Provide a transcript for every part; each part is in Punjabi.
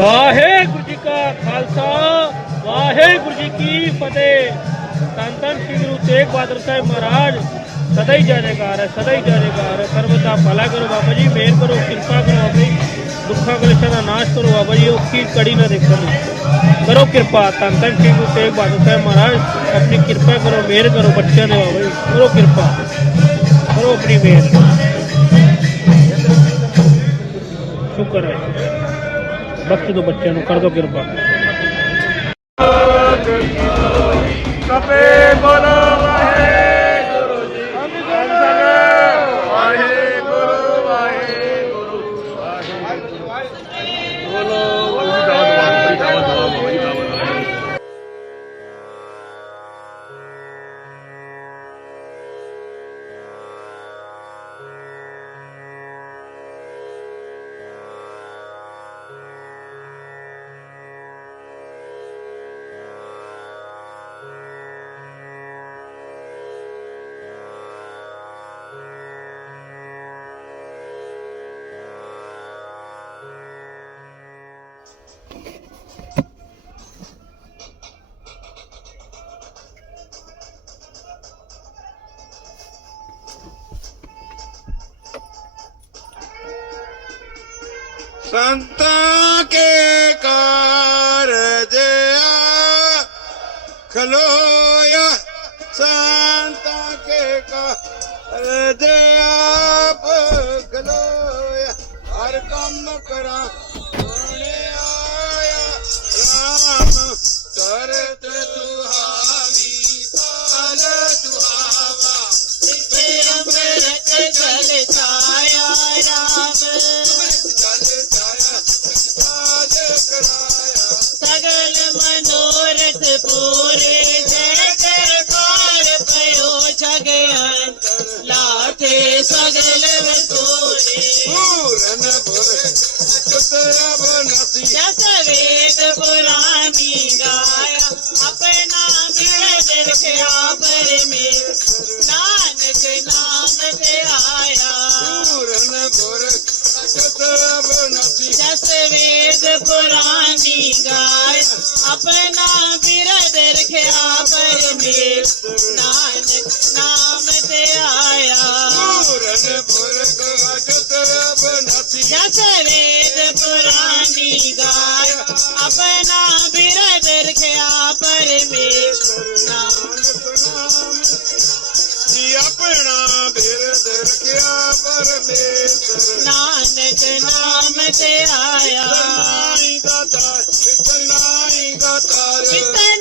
ਵਾਹਿਗੁਰੂ ਜੀ ਕਾ ਖਾਲਸਾ, ਵਾਹਿਗੁਰੂ ਜੀ ਕੀ ਫਤਿਹ। ਧੰਨ ਸ੍ਰੀ ਗੁਰੂ ਤੇਗ ਬਹਾਦਰ ਸਾਹਿਬ ਮਹਾਰਾਜ, ਸਦਾ ਹੀ ਜੈ ਜੈਕਾਰ ਹੈ, ਸਦਾ ਹੀ ਜੈਕਾਰ ਹੈ। ਸਰਬਤ ਦਾ ਭਲਾ ਕਰੋ ਬਾਬਾ ਜੀ, ਮਿਹਰ ਕਰੋ, ਕਿਰਪਾ ਕਰੋ ਬਾਬਾ ਦੁੱਖਾਂ ਕਲੇਸ਼ਾਂ ਦਾ ਨਾਸ਼ ਕਰੋ ਬਾਬਾ ਜੀ, ਔਖੀ ਕੜੀ ਨਾ ਦੇਖਣ। ਨੂੰ ਕਰੋ ਕਿਰਪਾ, ਧੰਨ ਧੰਨ ਸ੍ਰੀ ਗੁਰੂ ਤੇਗ ਬਹਾਦਰ ਸਾਹਿਬ ਮਹਾਰਾਜ, ਆਪਣੀ ਕਿਰਪਾ ਕਰੋ, ਮਿਹਰ ਕਰੋ ਬੱਚਿਆਂ ਦੇ ਬਾਬਾ ਜੀ, ਕਰੋ ਕਿਰਪਾ। ਕਰੋ ਆਪਣੀ ਮਿਹਰ। ਸ਼ੁਕਰ ਹੈ। ਬਖਸ਼ ਦੋ ਬੱਚਿਆਂ ਨੂੰ ਕਰ ਦੋ ਕਿਰਪਾ। ਕਪੇ ਸੰਤਾਂ ਕੇ ਕਾਰਜ ਆ। ਖਲੋਇਆ ਸੰਤਾਂ ਕੇ ਕਾਰਜ ਆਪ ਖਲੋਇਆ ਹਰ ਕੰਮ ਕਰਾਂ। ਵੇਦ ਪੁਰਾਨੀ ਗਾਇਆ ਆਪਣਾ ਬਿਰਦ ਰਖਿਆ ਪਰਮੇ ਨਾਨਕ ਨਾਮ ਤੇ ਆਇਆ। ਪੂਰਨ ਪੁਰ ਚਤਰਾ ਬਨਸੀ ਜਸ ਵੇਦ ਪੁਰਾਨੀ ਗਾਇਆ ਆਪਣਾ ਬਿਰਦ ਰਖਿਆ ਪਰਮੇਸ਼ਰ ਨਾਨਕ ਜੀ ਆਪਣਾ ਬਿਰਦ ਰਖਿਆ ਪਰਮੇਸ਼ਰ? ਨਾਨਕ ਨਾਮ ਤੇ ਆਇਆ। ਨਾਈ ਦਾਤਾ ਵਿਤਨਾਈ ਦਾਤਾਰ ਵਿਸਨਾਈ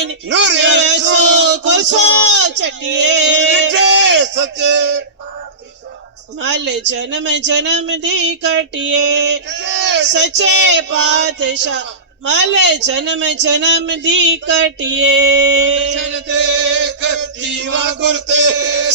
ਹੁਸੈਨ ਨੂਰੇ ਸੋ ਕੋ ਸੋ ਛੱਡੀਏ। ਜੇ ਸੱਚੇ। ਮਲ ਜਨਮ ਜਨਮ ਦੀ ਕਟਿਏ। ਸੱਚੇ ਪਾਤਸ਼ਾਹ ਮਲ ਜਨਮ ਜਨਮ ਦੀ ਕਟਿਏ। ਜਨਤੇ ਕੱਤੀ ਵਾਗੁਰ ਤੇ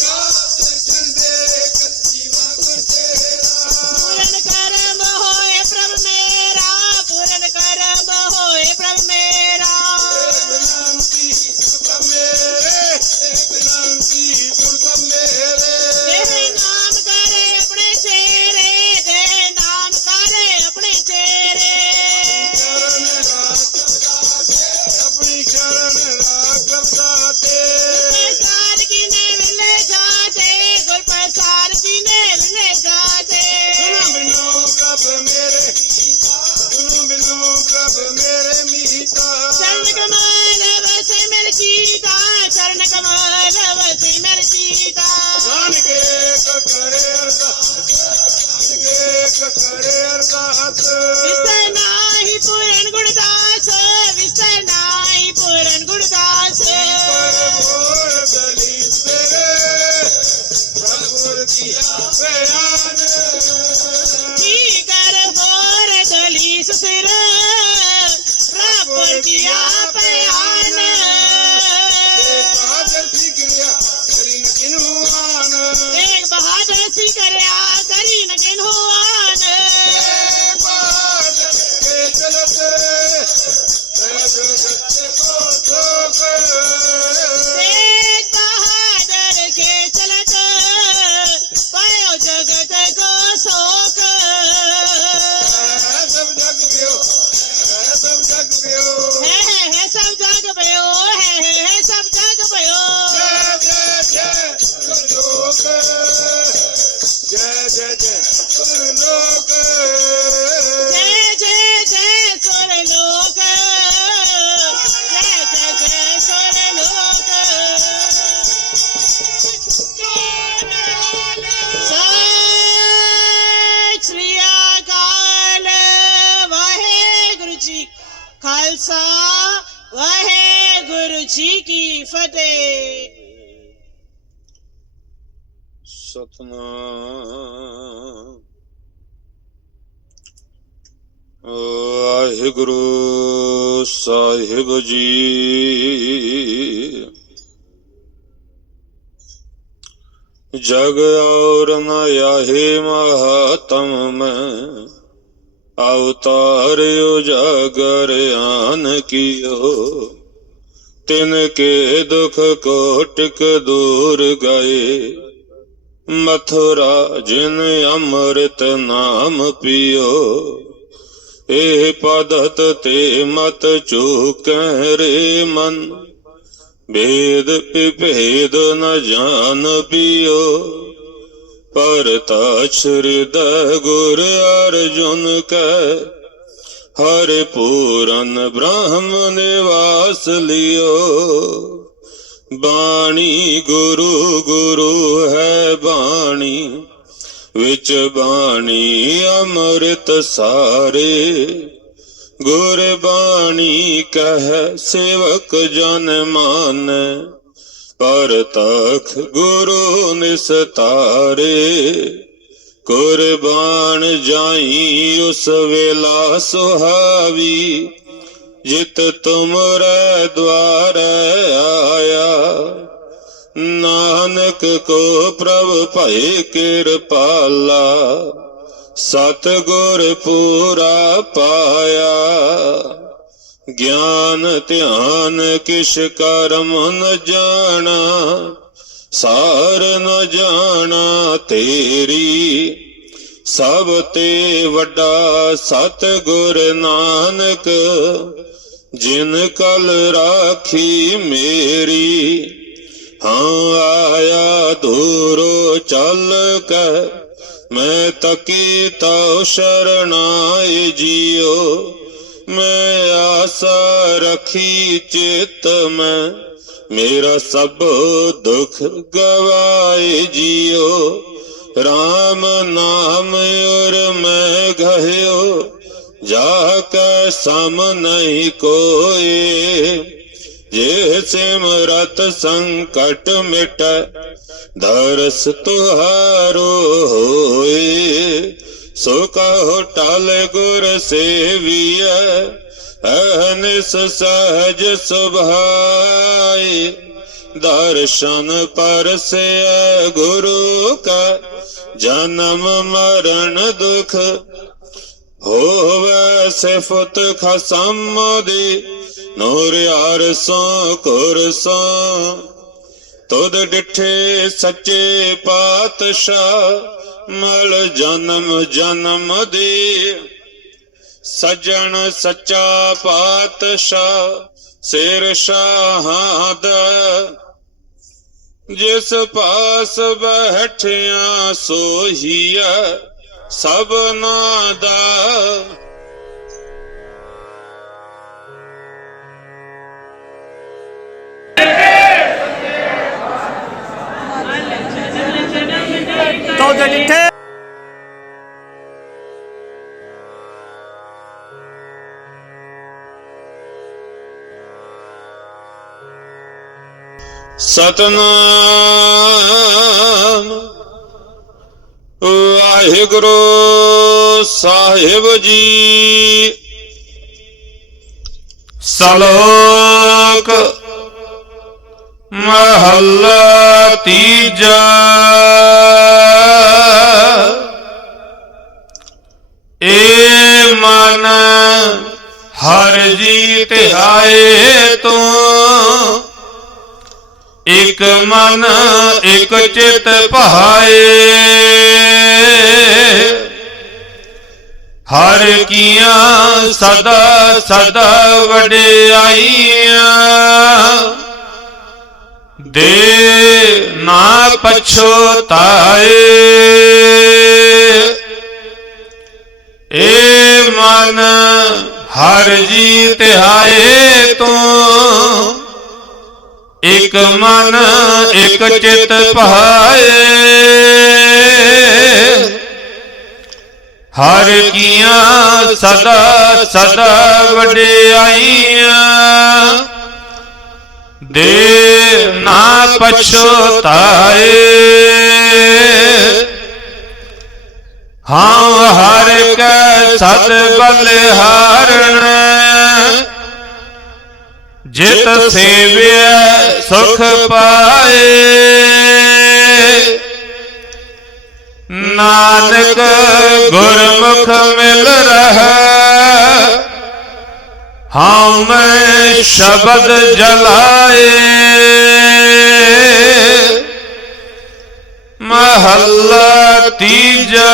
we're Hey, ਸਤਨਾਮ। ਗੁਰੂ ਸਾਹਿਬ ਜੀ। ਜਗ ਔਰ ਨ ਆਹੀ ਮਹਾਤਮ ਮੈਂ ਅਵਤਾਰਿਓ ਜਾਗਰ ਆਨ ਕੀਓ। ਤਿਨ ਕੇ ਦੁਖ ਕੋਟਕ ਦੂਰ ਗਏ ਮਥੁਰਾ ਜਿਨ ਅੰਮ੍ਰਿਤ ਨਾਮ ਪਿਓ, ਇਹ ਪਦਤ ਤੇ ਮਤ ਚੂਕੈ ਰੇ ਮਨ। ਬੇਦ ਭੇਦ ਨ ਜਾਣ ਪਿਓ ਪਰਤਾ ਸ਼ਰਦ ਗੁਰ ਅਰਜੁਨ ਕੈ, ਹਰ ਪੂਰਨ ਬ੍ਰਹਮ ਨਿਵਾਸ ਲਿਓ। ਬਾਣੀ ਗੁਰੂ ਗੁਰੂ ਹੈ ਬਾਣੀ ਵਿੱਚ ਬਾਣੀ ਅੰਮ੍ਰਿਤ ਸਾਰੇ ਗੁਰ ਬਾਣੀ ਕਹਿ ਸੇਵਕ ਜਨ ਮਾਨ ਪਰ ਤਖ ਗੁਰੂ ਨਿਸਤਾਰੇ ਕੁਰਬਾਨ ਜਾਈ ਉਸ ਵੇਲਾ ਸੁਹਾਵੀ ਜਿਤ ਤੁਮਰੇ ਦਵਾਰ ਆਇਆ। ਨਾਨਕ ਕੋ ਪ੍ਰਭ ਭਏ ਕਿਰਪਾਲਾ ਸਤ ਗੁਰ ਪੂਰਾ ਪਾਇਆ। ਗਿਆਨ ਧਿਆਨ ਕਿਛ ਕਰਮ ਨ ਜਾਣਾ, ਸਾਰ ਨ ਜਾਣਾ ਤੇਰੀ। ਸਭ ਤੇ ਵੱਡਾ ਸਤ ਗੁਰ ਨਾਨਕ ਜਿਨ ਕਲ ਰਾਖੀ ਮੇਰੀ ਹਾਂ ਆਇਆ ਦੂਰੋ ਚੱਲ ਕੇ ਮੈਂ ਤਕੀ ਤਉ ਸ਼ਰਣਾਏ ਜੀਓ ਮੈਂ ਆਸਾ ਰਖੀ ਚਿਤ ਮੈਂ ਮੇਰਾ ਸਭ ਦੁਖ ਗਵਾਏ ਜੀਓ RAM ਨਾਮ ਉਰ ਮੈਂ ਗਹਿਓ ਜਾ ਕੈ ਸਮ ਨਹੀਂ ਕੋਏ ਜੇ ਸਿਮਰਤ ਸੰਕਟ ਮਿਟੈ ਦਰਸ ਤੁਹਾਰੋ ਹੋਏ ਸੋ ਕਹੋ ਟਲ ਗੁਰ ਸੇਵੀਐ ਅਹਨਿਸ ਸਹਜ ਸੁਭਾਈ ਦਰਸ਼ਨ ਪਰਸੈ ਗੁਰੂ ਕਾ ਜਨਮ ਮਰਨ ਦੁਖ ਹੋਵੇ ਸਿਫਤ ਖਸਮ ਦੀ, ਨੂਰ ਅਰਸੋਂ ਕੁਰਸੋਂ ਤੁਧ ਡਿਠੇ ਸੱਚੇ ਪਾਤਸ਼ਾਹ, ਮਲ ਜਨਮ ਜਨਮ ਦੀ। ਸਜਣ ਸੱਚਾ ਪਾਤਸ਼ਾਹ, ਸਿਰ ਸ਼ਾਹਾਂ ਦਾ। ਜਿਸ ਪਾਸ ਬੈਠਿਆ ਸੋਹੀਆ ਸਭਨਾ ਦਾ। ਡਿਠੇ ਸਤਨਾਮ। ਵਾਹਿਗੁਰੂ ਸਾਹਿਬ ਜੀ। ਸਲੋਕ ਮਹੱਲਾ ਤੀਜਾ। ਏ ਮਨ ਹਰ ਜੀ ਧਿਆਏ ਤੂੰ। ਇਕ ਮਨ, ਇਕ ਚਿਤ ਭਾਏ। ਹਰ ਕੀਆਂ ਸਦਾ ਸਦਾ ਵਡਿਆਈਆਂ। ਦੇ ਨਾ ਪਛੋਤਾਏ ਏ ਮਨ, ਹਰ ਜੀ ਤਿਹਾਏ ਤੂੰ। ਇਕ ਮਨ, ਇਕ ਚਿਤ ਭਾਏ। ਹਰ ਕੀਆਂ ਸਦਾ ਸਦਾ ਵਡਿਆਈਆਂ। ਦੇ ਨਾ ਪਛੋਤਾਏ ਹਾਂ, ਹਰ ਕੈ ਸਦ ਬਲਿਹਾਰਣ। ਜਿਤ ਸੇਵਿਆ ਸੁਖ ਪਾਏ। ਨਾਨਕ ਗੁਰਮੁਖ ਮਿਲ ਰਹਾ। ਹਉ ਮੈਂ ਸ਼ਬਦ ਜਲਾਏ। ਮਹੱਲਾ ਤੀਜਾ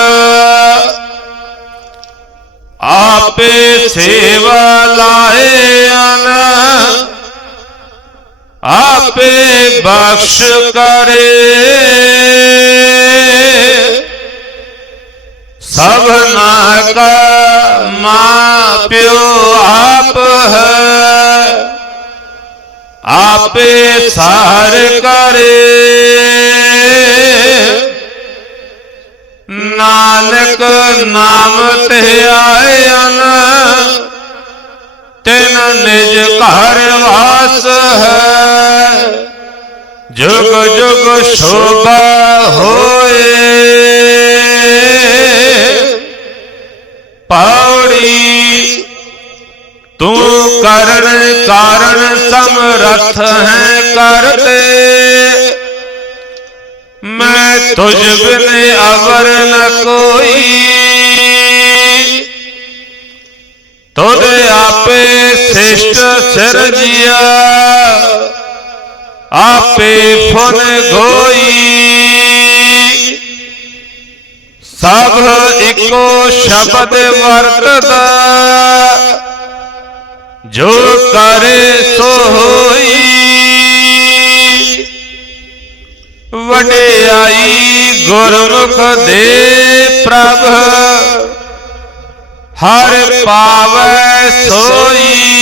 ਆਪੇ ਸੇਵਾ ਆਪੇ ਬਖਸ਼ ਕਰੇ। ਸਭਨਾ ਕਾ ਮਾਂ ਪਿਓ ਆਪ ਹੈ। ਆਪੇ ਸਾਰ ਕਰੇ। ਨਾਨਕ ਨਾਮ ਤੇ ਆਇਨ ਤਿਨ ਨਿਜ ਘਰ ਵਾਸ ਹੈ। ਜੁਗ ਜੁਗ ਸ਼ੋਭਾ ਹੋਏ। ਪੌੜੀ ਤੂੰ ਕਰਨ ਕਾਰਨ ਸਮਰਥ ਹੈ ਕਰਤੇ ਮੈਂ ਤੁਝ ਬਿਨ ਅਵਰ ਨ ਕੋਈ। ਤੁਧ ਆਪੇ ਸਿਸ਼ਟ ਸਿਰਜਿਆ। ਆਪੇ ਫੁਨ ਗੋਈ। ਸਭ ਇੱਕੋ ਸ਼ਬਦ ਵਰਤਦਾ। ਜੋ ਕਰੇ ਸੋ ਹੋਈ। ਵਡਿਆਈ ਗੁਰਮੁਖ ਦੇ ਪ੍ਰਭ। ਹਰ ਪਾਵੈ ਸੋਈ।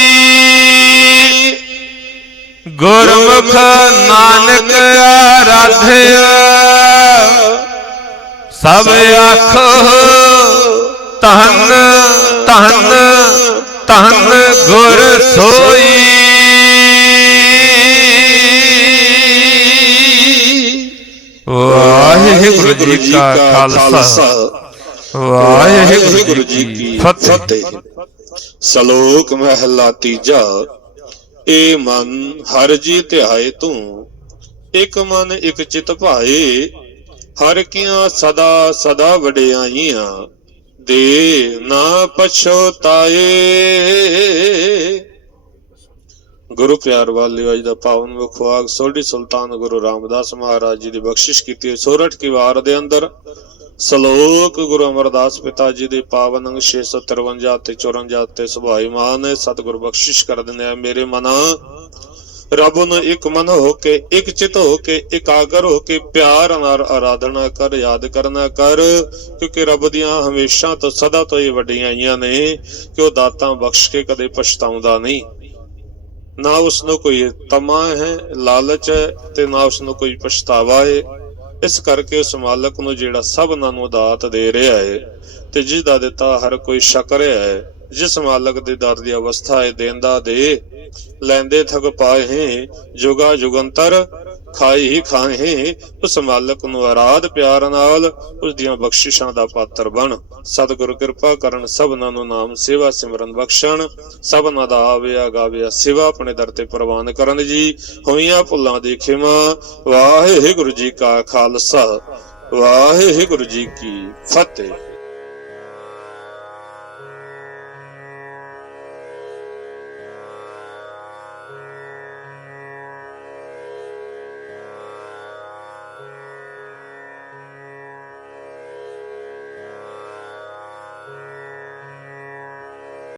ਗੁਰਮੁਖ ਨਾਨਕ ਆਰਾਧਿਆ। ਸਭ ਆਖੋ ਧੰਨ ਧੰਨ ਧੰਨ ਗੁਰ ਸੋਈ। ਵਾਹਿਗੁਰੂ ਜੀ ਕਾ ਖਾਲਸਾ। ਵਾਹਿਗੁਰੂ ਜੀ ਕੀ ਫਤਿਹ। ਸਲੋਕ ਮਹਿਲਾ ਤੀਜਾ। ਏ ਮਨ ਹਰ ਜੀ ਧਿਆਏ ਤੂੰ, ਇਕ ਮਨ ਇਕ ਚਿਤ ਭਾਏ, ਹਰ ਕੀਆਂ ਸਦਾ ਸਦਾ ਵਡਿਆਈਆਂ, ਦੇ ਨਾ ਪਛੋਤਾਏ ਗੁਰੂ ਪਿਆਰ ਵਾਲੇ ਅੱਜ ਦਾ ਪਾਵਨ ਵਖਵਾਗ ਸੋਢੀ ਸੁਲਤਾਨ ਗੁਰੂ ਰਾਮਦਾਸ ਮਹਾਰਾਜ ਜੀ ਦੀ ਬਖਸ਼ਿਸ਼ ਕੀਤੀ ਹੋਈ, ਸੋਰਠ ਕੀ ਵਾਰ ਦੇ ਅੰਦਰ ਸ਼ਲੋਕ ਗੁਰੂ ਅਮਰਦਾਸ ਪਿਤਾ ਜੀ ਦੇ ਪਾਵਨ ਅੰਗ 653 ਤੇ 54 ਤੇ ਸੁਭਾਈਮਾਨ ਸਤਿਗੁਰ ਬਖਸ਼ਿਸ਼ ਕਰ ਦਿੰਦੇ ਆ ਮੇਰੇ ਮਨਾ। ਰੱਬ ਨੂੰ ਇੱਕ ਮਨ ਹੋ ਕੇ, ਇੱਕ ਚਿਤ ਹੋ ਕੇ ਇਕਾਗਰ ਹੋ ਕੇ ਪਿਆਰ ਨਾਲ ਆਰਾਧਨਾ ਕਰ, ਯਾਦ ਕਰਨਾ ਕਰ, ਕਿਉਂਕਿ ਰੱਬ ਦੀਆਂ ਹਮੇਸ਼ਾ ਤੋਂ ਸਦਾ ਤੋਂ ਹੀ ਵੱਡੀਆਂ ਆਈਆਂ ਨੇ ਕਿ ਉਹ ਦਾਤਾਂ ਬਖਸ਼ ਕੇ ਕਦੇ ਪਛਤਾਉਂਦਾ ਨਹੀਂ। ਨਾ ਉਸ ਨੂੰ ਕੋਈ ਤਮਾ ਹੈ, ਲਾਲਚ ਹੈ ਤੇ ਨਾ ਉਸ ਨੂੰ ਕੋਈ ਪਛਤਾਵਾ ਹੈ। ਇਸ ਕਰਕੇ ਉਸ ਮਾਲਕ ਨੂੰ ਜਿਹੜਾ ਸਭਨਾਂ ਨੂੰ ਦਾਤ ਦੇ ਰਿਹਾ ਹੈ ਤੇ ਜਿਸ ਦਾ ਦਿੱਤਾ ਹਰ ਕੋਈ ਸ਼ਕਰ ਹੈ, ਜਿਸ ਮਾਲਕ ਦੇ ਦਰ ਦੀ ਅਵਸਥਾ ਹੈ ਦੇਂਦਾ ਦੇ, ਲੈਂਦੇ ਥਗ ਪਾਏ ਜੁਗਾ ਜੁਗੰਤਰ ਖਾਈ ਹੀ ਖਾਏ ਉਸ ਮਾਲਕ ਨੂੰ ਆਰਾਧ ਪਿਆਰ ਨਾਲ ਉਸ ਦੀਆਂ ਬਖਸ਼ਿਸ਼ਾਂ ਦਾ ਪਾਤਰ ਬਣ। ਸਤਿਗੁਰ ਕਿਰਪਾ ਕਰਨ ਸਭਨਾਂ ਨੂੰ ਨਾਮ ਸੇਵਾ ਸਿਮਰਨ ਬਖਸ਼ਣ। ਸਭਨਾਂ ਦਾ ਆਵਿਆ ਗਾਵਿਆ ਸੇਵਾ ਆਪਣੇ ਦਰ ਤੇ ਪ੍ਰਵਾਨ ਕਰਨ ਜੀ। ਹੋਈਆਂ ਭੁੱਲਾਂ ਦੀ ਖਿਮਾ, ਵਾਹਿਗੁਰੂ ਜੀ ਕਾ ਖਾਲਸਾ, ਵਾਹਿਗੁਰੂ ਜੀ ਕੀ ਫਤਿਹ।